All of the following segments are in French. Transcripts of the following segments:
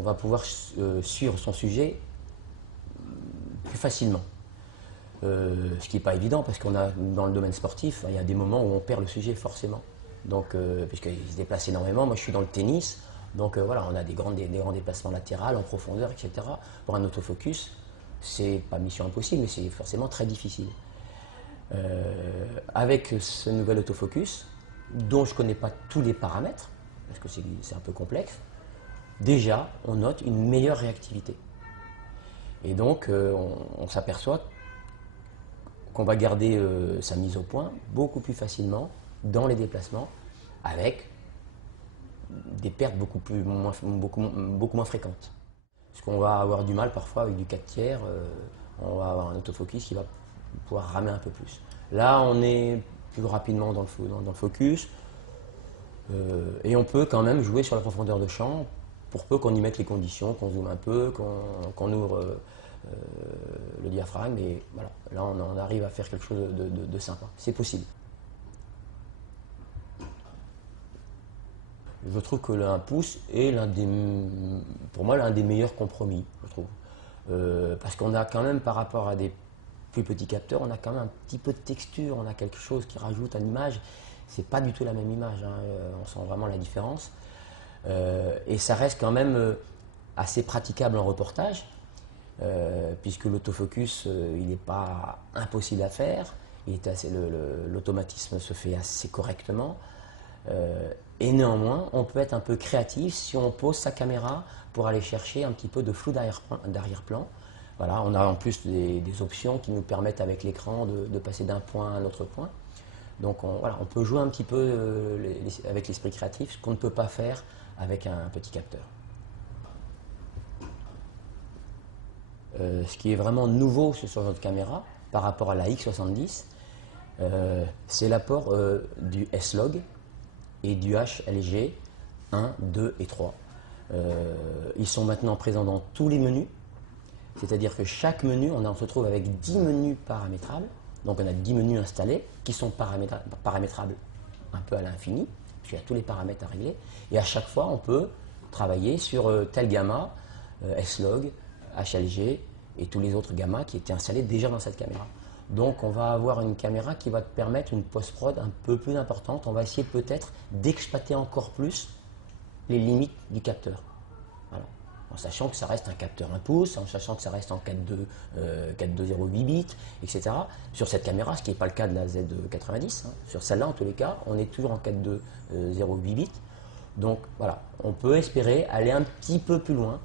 on va pouvoir suivre son sujet plus facilement. Ce qui n'est pas évident parce qu'on a dans le domaine sportif, il y a des moments où on perd le sujet forcément. Donc, puisqu'il se déplace énormément, moi je suis dans le tennis, donc voilà, on a des grands déplacements latéraux en profondeur, etc. Pour un autofocus, c'est pas mission impossible, mais c'est forcément très difficile. Avec ce nouvel autofocus, dont je ne connais pas tous les paramètres, parce que c'est un peu complexe, déjà on note une meilleure réactivité. Et donc on s'aperçoit qu'on va garder sa mise au point beaucoup plus facilement dans les déplacements avec des pertes beaucoup moins fréquentes. Parce qu'on va avoir du mal parfois avec du 4 tiers, on va avoir un autofocus qui va pouvoir ramer un peu plus. Là, on est plus rapidement dans le focus et on peut quand même jouer sur la profondeur de champ pour peu qu'on y mette les conditions, qu'on zoome un peu, qu'on ouvre le diaphragme et voilà, là on arrive à faire quelque chose de sympa. C'est possible. Je trouve que l'1 pouce est pour moi l'un des meilleurs compromis, je trouve. Parce qu'on a quand même par rapport à des plus petits capteurs, on a quand même un petit peu de texture, on a quelque chose qui rajoute à l'image. C'est pas du tout la même image, hein, on sent vraiment la différence. Et ça reste quand même assez praticable en reportage, puisque l'autofocus, il n'est pas impossible à faire, l'automatisme se fait assez correctement. Et néanmoins, on peut être un peu créatif si on pose sa caméra pour aller chercher un petit peu de flou d'arrière-plan. Voilà, on a en plus des options qui nous permettent avec l'écran de passer d'un point à un autre point. Donc voilà, on peut jouer un petit peu avec l'esprit créatif, ce qu'on ne peut pas faire avec un petit capteur. Ce qui est vraiment nouveau sur notre caméra par rapport à la X70, c'est l'apport du S-Log et du HLG 1, 2 et 3. Ils sont maintenant présents dans tous les menus, c'est-à-dire que chaque menu, on se retrouve avec 10 menus paramétrables, donc on a 10 menus installés qui sont paramétrables un peu à l'infini, puisqu'il y a tous les paramètres à régler, et à chaque fois on peut travailler sur tel gamma, S-Log, HLG et tous les autres gammas qui étaient installés déjà dans cette caméra. Donc on va avoir une caméra qui va te permettre une post-prod un peu plus importante. On va essayer peut-être d'exploiter encore plus les limites du capteur. Voilà. En sachant que ça reste un capteur 1 pouce, en sachant que ça reste en 4.2 8 bits, etc. Sur cette caméra, ce qui n'est pas le cas de la Z90. Hein. Sur celle-là, en tous les cas, on est toujours en 4.2 8 bits. Donc voilà, on peut espérer aller un petit peu plus loin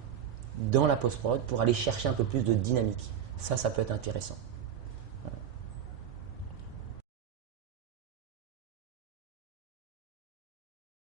dans la post-prod pour aller chercher un peu plus de dynamique. Ça peut être intéressant.